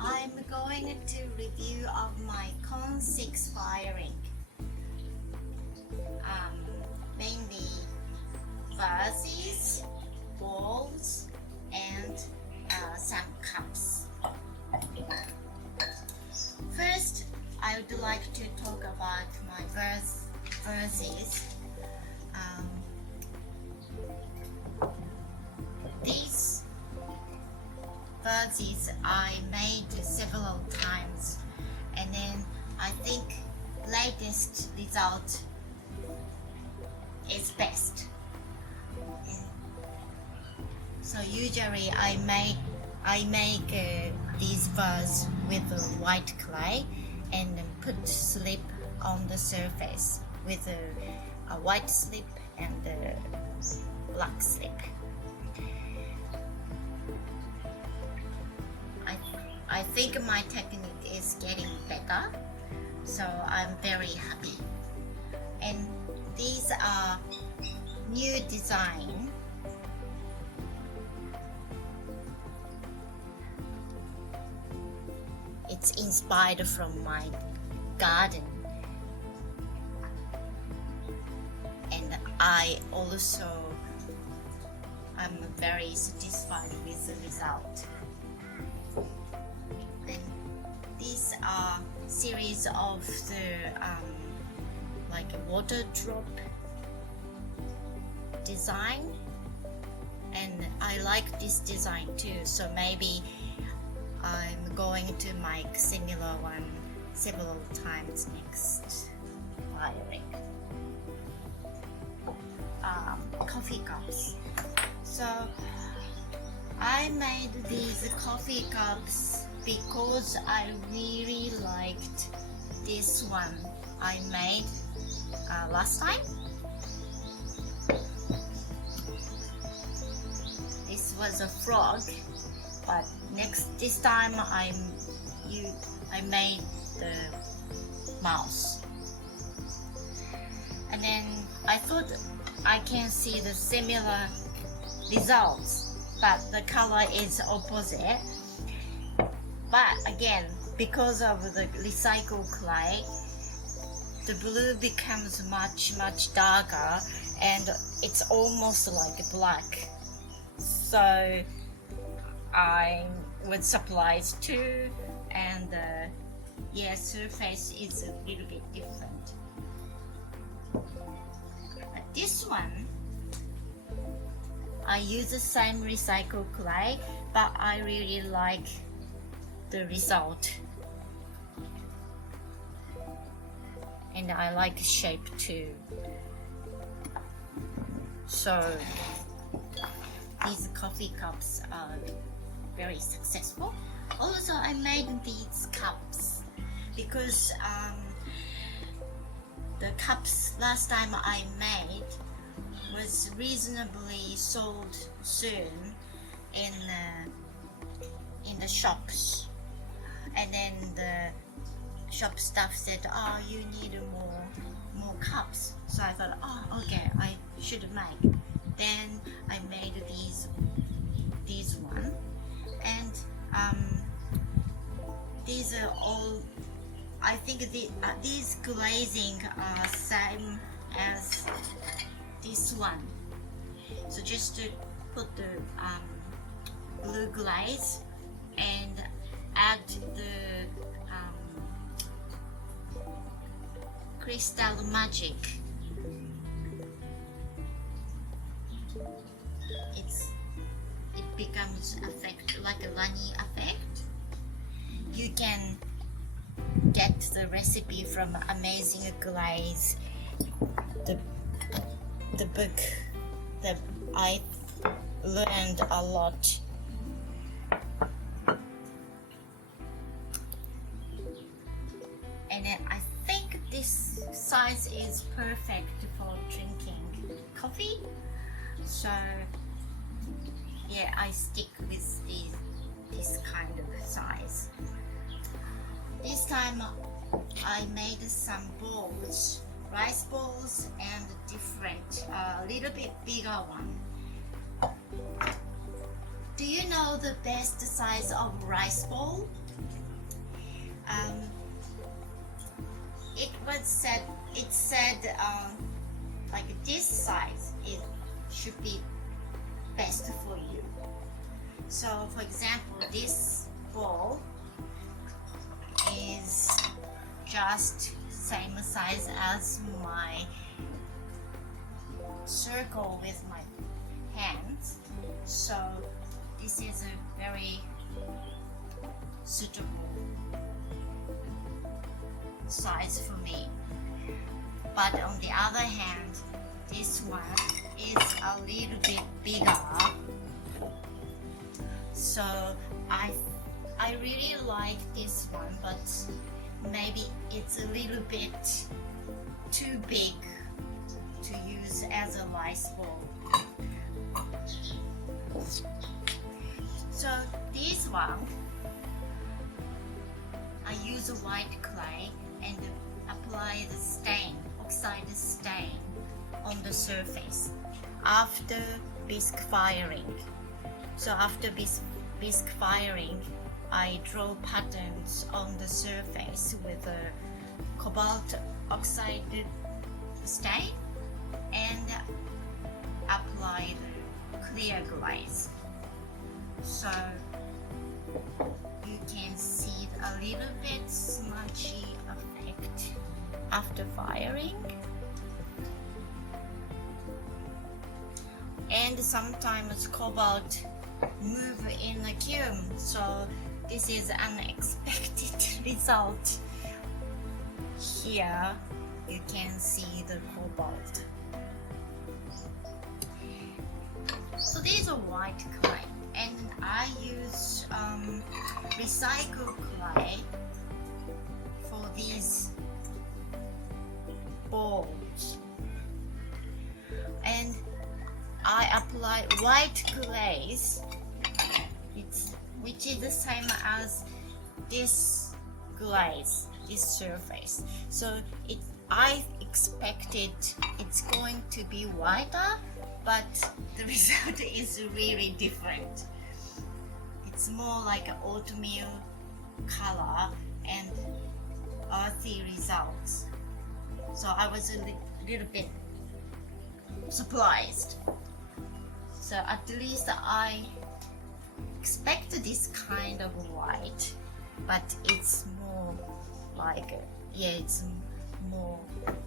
I'm going to review of my Con 6 firing. Mainly vases, bowls, and some cups. First, I would like to talk about my vases. These vases I made several times, and then I think latest result is best. So usually I make these vases with white clay and then put slip on the surface with a white slip and a black slip. I think my technique is getting better, so I'm very happy. And these are new design. It's inspired from my garden, and I'm very satisfied with the result. And these are series of the like a water drop design, and I like this design too, so maybe I'm going to make similar one several times next firing. Coffee cups. So I made these coffee cups because I really liked this one I made last time. This was a frog, but this time I made the mouse. And then I thought I can see the similar results, but the color is opposite. But again, because of the recycled clay, the blue becomes much darker, and it's almost like black. So I was surprised too, and surface is a little bit different. But this one, I use the same recycled clay, but I really like the result, and I like the shape too. So these coffee cups are very successful. Also, I made these cups because the cups last time I made was reasonably sold soon in the shops, and then the shop staff said, "Oh, you need more cups." So I thought, "Oh, okay, I should make." Then I made these one, and these are all. I think these glazing are same as this one. So just to put the blue glaze and add the crystal magic. It becomes effect like a runny effect. You can get the recipe from Amazing Glaze, the book that I learned a lot. And then I think this size is perfect for drinking coffee. So yeah, I stick with this kind of size. This time I made some bowls, rice bowls, and different, little bit bigger one. Do you know the best size of rice bowl? um, it said like this size it should be best for you. So for example, this ball is just same size as my circle with my hands, so this is a very suitable size for me. But on the other hand, this one is a little bit bigger, so I really like this one, but maybe it's a little bit too big to use as a rice bowl. So this one, I use a white clay and apply the stain, oxide stain on the surface after bisque firing. So after bisque firing, I draw patterns on the surface with a cobalt oxide stain and apply the clear glaze. So you can see a little bit smudgy effect after firing. And sometimes cobalt move in the kiln, so this is unexpected result. Here you can see the cobalt. So these are white clay, and I use recycled clay for these balls, and I apply white glaze, which is the same as this glaze, this surface. So I expected it's going to be whiter, but the result is really different. It's more like an oatmeal color and earthy results. So I was a little bit surprised. So at least I expected this kind of white, but it's more like, it's more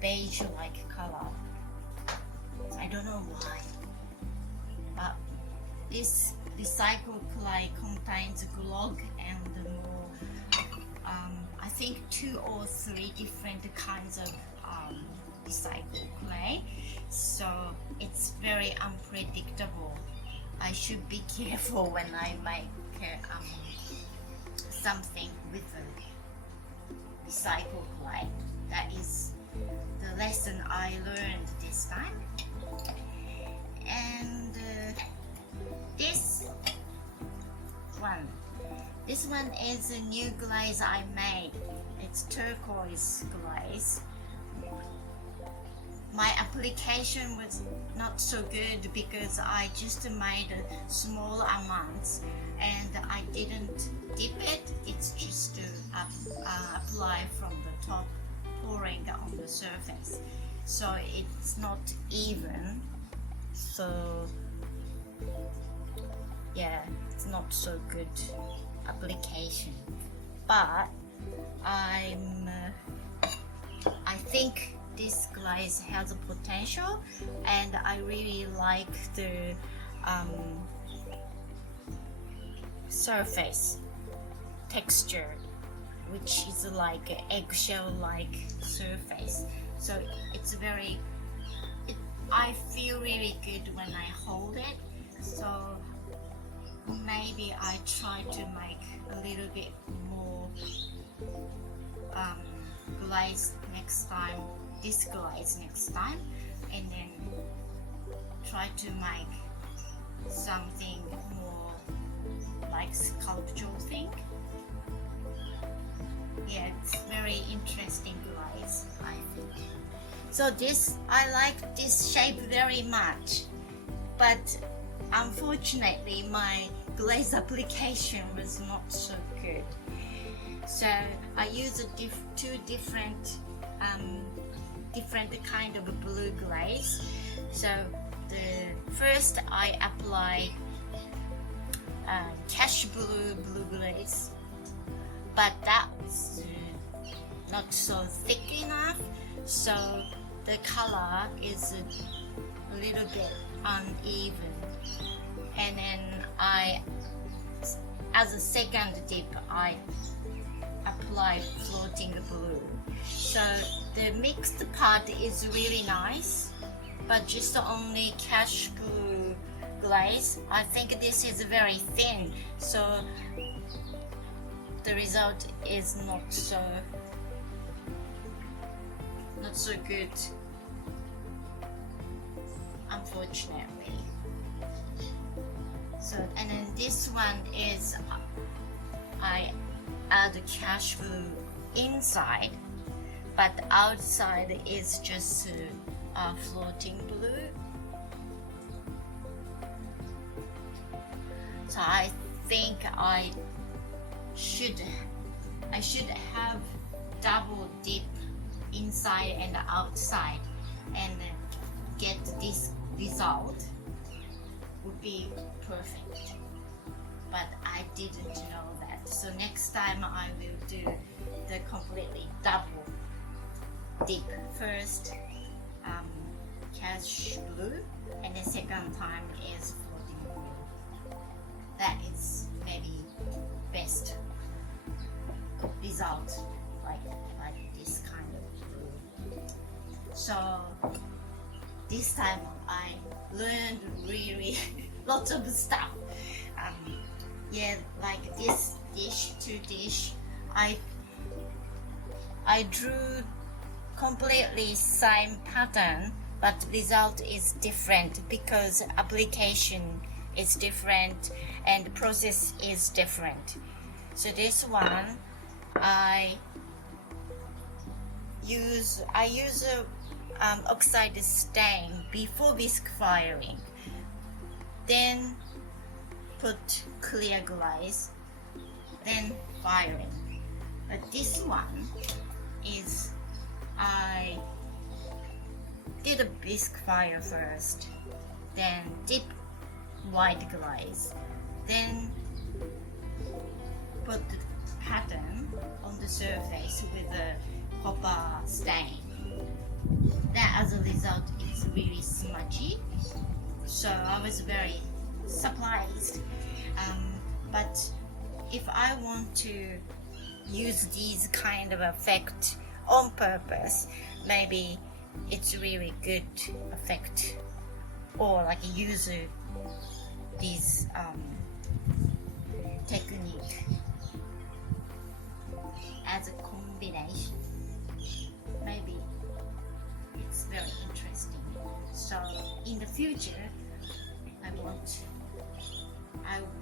beige-like color. I don't know why, but this recycled clay contains glog and more, I think 2 or 3 different kinds of recycled clay, so it's very unpredictable. I should be careful when I make something with a recycled clay. That is the lesson I learned this time. And this one is a new glaze I made. It's turquoise glaze. My application was not so good because I just made small amounts and I didn't dip it. It's just to apply from the top, pouring on the surface. So it's not even. So yeah, it's not so good application. But I think this glaze has a potential, and I really like the surface texture, which is like an eggshell-like surface. So it's very, I feel really good when I hold it. So maybe I try to make a little bit more glaze next time, this glaze next time, and then try to make something more like sculptural thing. Yeah, it's very interesting glaze, I think. So I like this shape very much, but unfortunately my glaze application was not so good. So I use two different kind of blue glaze. So the first I apply cash blue glaze, but that's not so thick enough, so the color is a little bit uneven. And then as a second dip, I apply floating blue. So the mixed part is really nice, but just only cash blue glaze, I think this is very thin, so the result is not so good, unfortunately. So, and then this one is I add cash blue inside, but outside is just floating blue. So I think I should have double dip inside and outside and get this result would be perfect, but I didn't know that. So next time I will do the completely double dip. First cash blue, and the second time is floating blue. That is maybe best result, like this kind of blue. So this time I learned really lots of stuff. Yeah, like this dish to dish, I drew completely same pattern, but result is different because application is different and the process is different. So this one I use oxide stain before whisk firing, then put clear glaze, then firing. But this one is I did a whisk fire first, then dip white glaze, then put the pattern on the surface with a copper stain. That as a result is really smudgy, so I was very surprised. But if I want to use these kind of effect on purpose, maybe it's really good effect, or like use these technique as a combination. Maybe it's very interesting. So in the future, I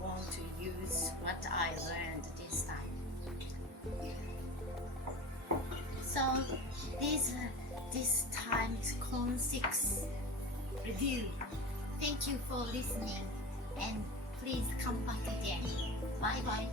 want to use what I learned this time. So this time's Con 6 review. Thank you for listening, and please come back again. Bye bye.